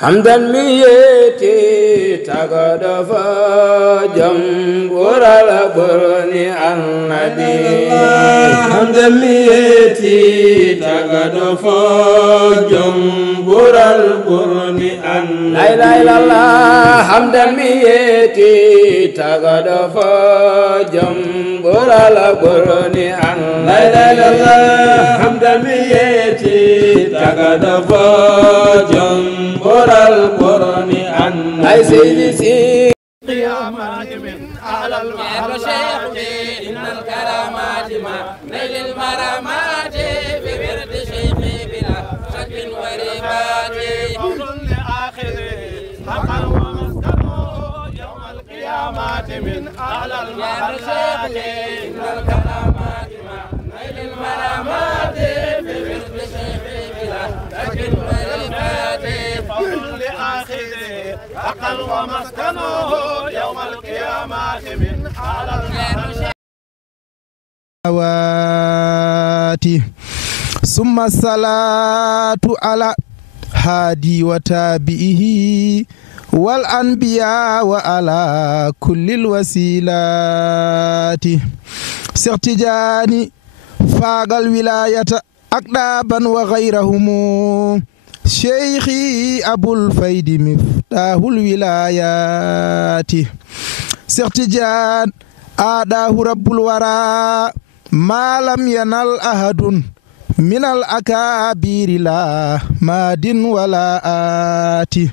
حمدا ليتي تقد فجمبر البرن الندي حمدا ليتي تقد فجمبر البرن الندي لا اله الا الله حمدا ليتي تقد فجمبر البرن الندي لا اله الا الله حمدا ليتي تقد فجمبر القرن عن أي سيدي قيامات من أعلى المحرمات إن الكرامات ما نيل المرامات بورد شيخي بلا شك وريبات قول لآخر حقا ومسكنه يوم القيامات من أعلى المحرمات إن الكرامات ما نيل المرامات بورد شيخي بلا شك وريبات أقل ومسكنه يوم القيامة من أعلى السماوات ثم الصلاة على هادي وتابعه والأنبياء وعلى كل الوسيلات Seex Tijaani faagal wilaayata aqdaaban wa gayrahum Cheikhi Abul Faydi Miftaahul Wilaayaati Seex Tijaan aadaahu rabbul waraa maa lam yanal ahadun minal akaabiri laa maadin walaa aati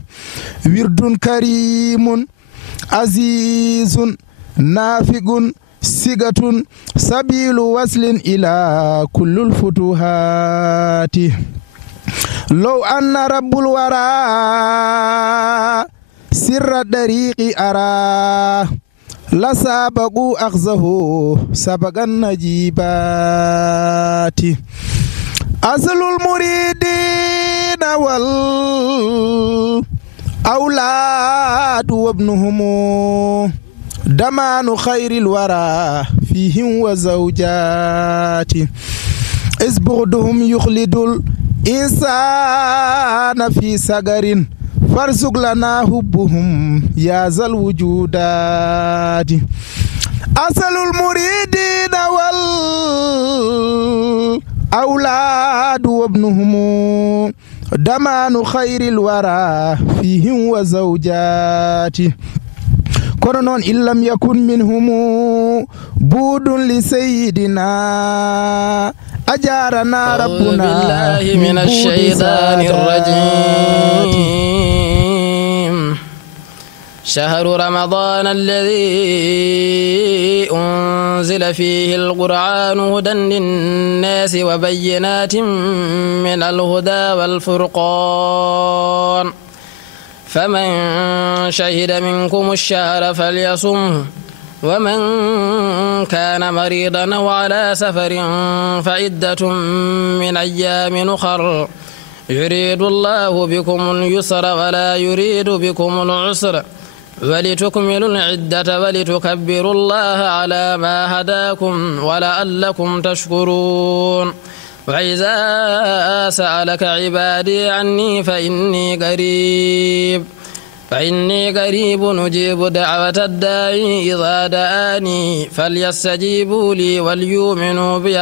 wirdun kariimun aziizun naafigun sigatun sabiilu waslin ilaa kullul futuhaati لو أن رب الورى سر الطريق أرى لسابقوا أخذه سبق النجيبات أصل المريدين والأولاد وابنهم دمان خير الورى فيهم وزوجات إذ بغضهم يخلد إنسان في سجر فارزق لنا حبهم يا ذا الوجودات أصل المريدين والأولاد وابنهم دمان خير الورى فيهم وزوجات كونون إن لم يكن منهم بود لسيدنا أجارنا ربنا بالله من الشيطان الرجيم شهر رمضان الذي أنزل فيه القرآن هدى للناس وبينات من الهدى والفرقان فمن شهد منكم الشهر فليصمه ومن كان مريضا أو على سفر فعدة من أيام أخر يريد الله بكم اليسر ولا يريد بكم العسر ولتكملوا العدة ولتكبروا الله على ما هداكم ولعلكم تشكرون وإذا سألك عبادي عني فإني قريب نجيب دعوة الداعي إذا دعاني فليستجيبوا لي وليؤمنوا بي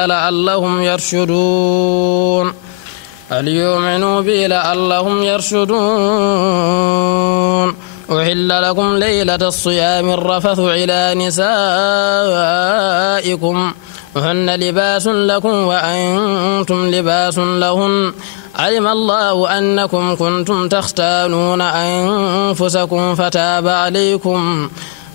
لعلهم يرشدون أحل لكم ليلة الصيام الرفث إلى نسائكم هن لباس لكم وأنتم لباس لهن علم الله أنكم كنتم تختانون أنفسكم فتاب عليكم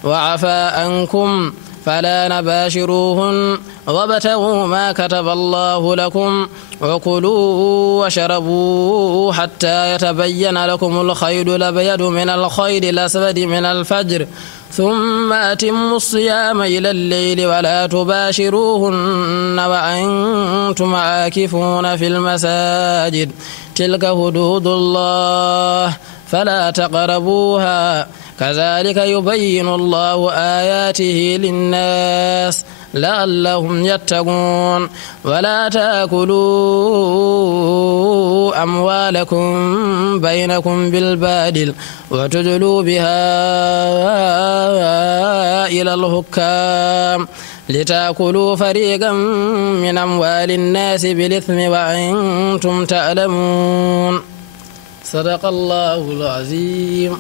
وعفى عنكم فلا نباشروهن وابتغوا ما كتب الله لكم وكلوا واشربوا حتى يتبين لكم الخيط الأبيض من الخيط الأسود من الفجر ثم أتموا الصيام إلى الليل ولا تباشروهن وأنتم عاكفون في المساجد تلك حدود الله فلا تقربوها كذلك يبين الله آياته للناس لعلهم يتقون ولا تأكلوا أموالكم بينكم بالباطل وتدلوا بها إلى الحكام لتأكلوا فريقا من أموال الناس بالإثم وأنتم تعلمون صدق الله العظيم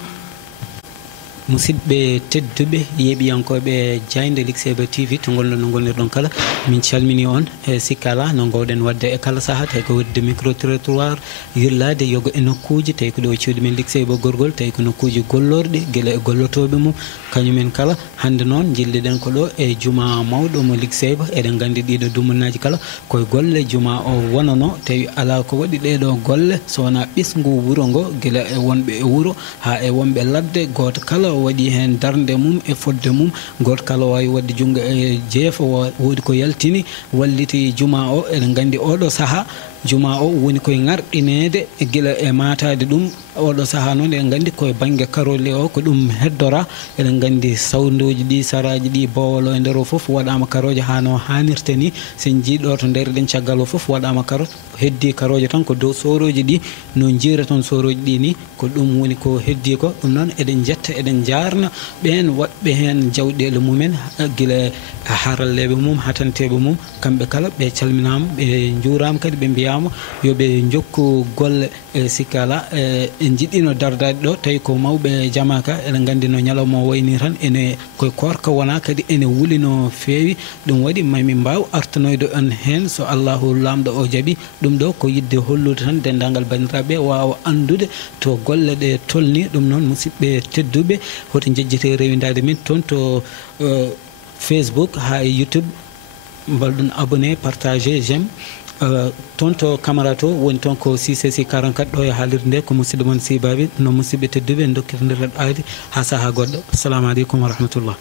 musidɓe tedduɓe yeeɓiyankoɓe Diayde Ligseba TV to gonɗon no gonirɗon kala min calmini on e sikkala no gowɗen wadde e kala saaha tawi ko wadde micro trottoir yirlade yogo e nokkuji tawi ko ɗo cuuɗi men Ligseba gorgol tawi ko nokkuji gollorɗe guila e gollotoɓe mum kañumen kala hande noon jilliɗen ko ɗo e juma mawɗo mo Ligseba eɗen gandi ɗiɗo dumunnaji kala koye golle juma o wonano tawi ala ko waɗi ɗeɗo golle so wona ɓisgu wuuro ngo guila e wonɓe e wuuro ha e wonɓe ladde goto kala o waɗi hen darde mum e fodde mum goto kala wawi wadde junggo e jeefa woodi ko yaltini walliti juma o eɗen gandi oɗo saaha juma o woni koye ŋarɗinede guila e matade ɗum oɗo saaha noon eɗen gandi koye banggue karole o ko ɗum heddora eɗen gandi sawdoji ɗi saraji ɗi bowolo e nder o foof waɗama karoje ha no hannirta ni sen jiiɗo to nder ɗen caggal o foof waɗama carotte heddi karoje tan ko dow soroji ɗi no jiira toon soroji ɗi ni ko ɗum woni ko heddi ko ɗum noon eɗen jetta eɗen jarna ɓen waɗɓe hen jawɗele mumen guila haralleɓe mum hatanteɓe mum kamɓe kala ɓe calminama ɓe juurama kadi ɓe mbiyama yoɓe jokku golle e sikkala en jiɗɗino dardade ɗo tawi ko mawɓe jamaka eɗen gandi no ñalawma o wayni tan ene koye korka wona kadi ene wuuli no feewi ɗum waɗi mami mbaw artanoyde on hen so Allahu lamɗo o jaaɓi ɗum ɗo ko yidde hollude tan dendagal bandiraɓe wawa andude to golle ɗe tolni ɗum noon musidɓe tedduɓe hoto jejjete rewidade min toon to Facebook ha e YouTube mbalɗon abonné partagé j'aime toon to camara to woni toon ko 6 44 ɗo e haalirde nde ko musidɗo moon Sibaɓe no musidɓe tedduɓe dokkirdiral ɓaadi ha saaha goɗɗo assalamu aleykum wa rahmatullah